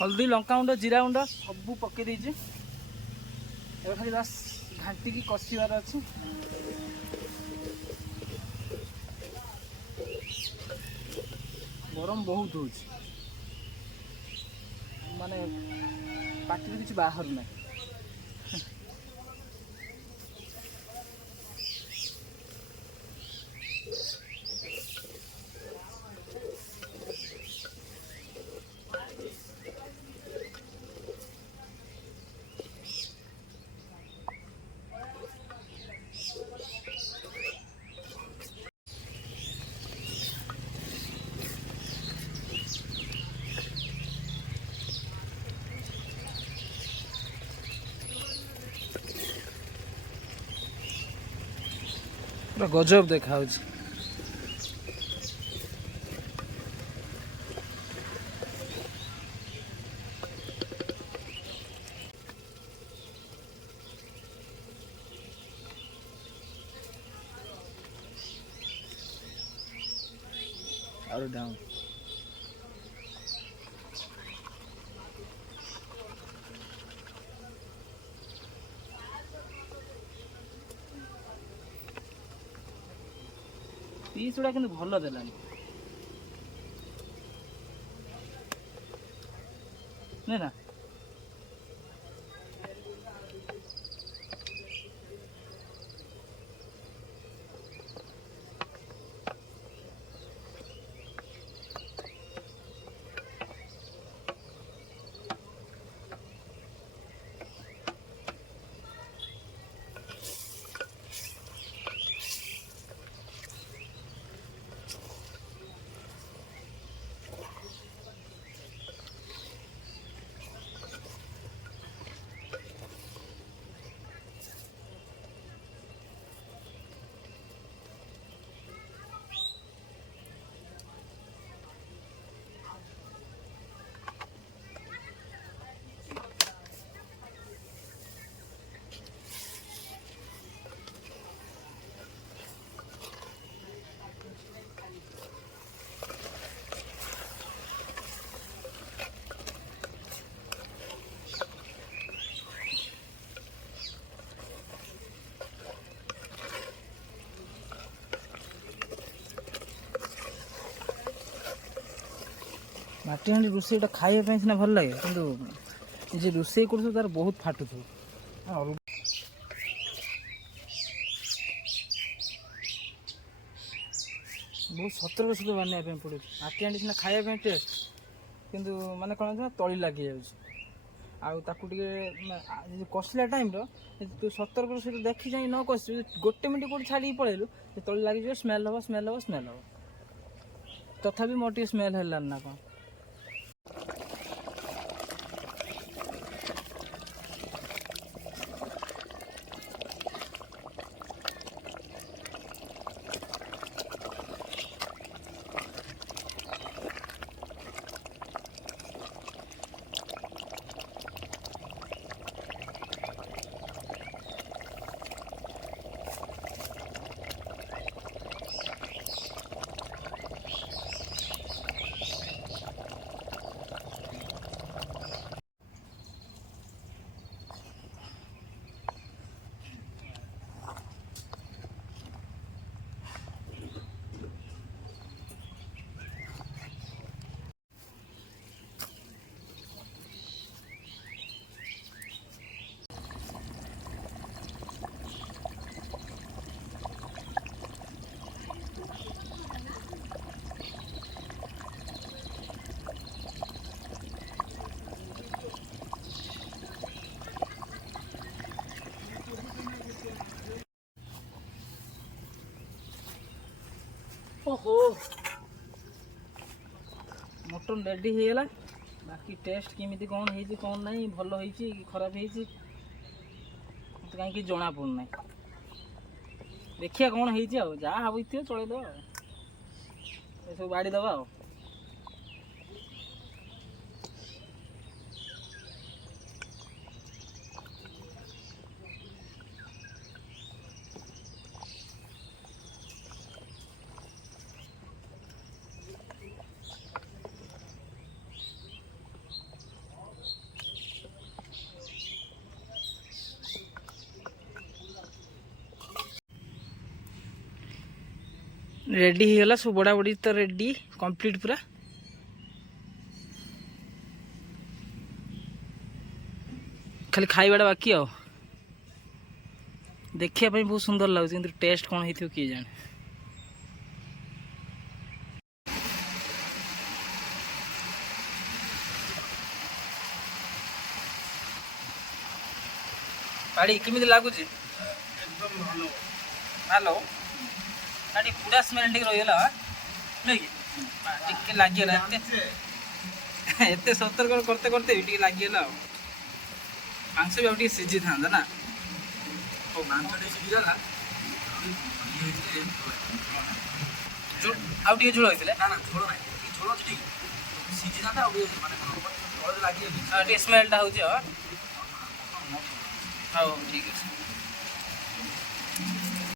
हल्दी लंका गुंड जीरा गुंड सब पकई देछि ए खाली बस घाटी की कषिबार अछि गरम बहुत हो माने पार्टी किसी बाहर ना गजब देखा और डाउन पीस गुड़ा कि भल देलानी ना माटी हांडी रोषेईटा खाइबा सीना भल लगे कि जे रोषेई कर तार बहुत फाटु बहुत सतर्क सहित बांधा पड़े माटी हांडी सीना खाइबा टेस्ट किंतु माने कौन तली लगी जाए कषिला टाइम तू सतर्क सहित देखी जाए न कषि गोटे मिनट कौट छाड़ी पलैलु तली लगी स्मेल हम स्मेल हम स्मेल हम तथापि मोर टे स्मेल है ना कौन ओहो मटन रेडी हो गला बाकी टेस्ट केमिति कौन है कौन नहीं भल है कि खराब है मत कहीं जना पड़ना देखिए कौन है जहाँ हब चलैद सब बाड़ी दबा रेडी होगा सब बड़ा बड़ी तो रेडी कंप्लीट पूरा खाली खाइबाटा बाकी आओ देखिया बहुत सुंदर लगुच कि टेस्ट कौन हो किए जाने पाड़ी केमी लगुच हेलो गाड़ी पूरा स्मेल टे रहीगला नहीं टे लगे एत सतर्क करते करते भी लगे मांस भी आगे सीझी था ना आगे झोल होते स्मेलटा हो ठीक है।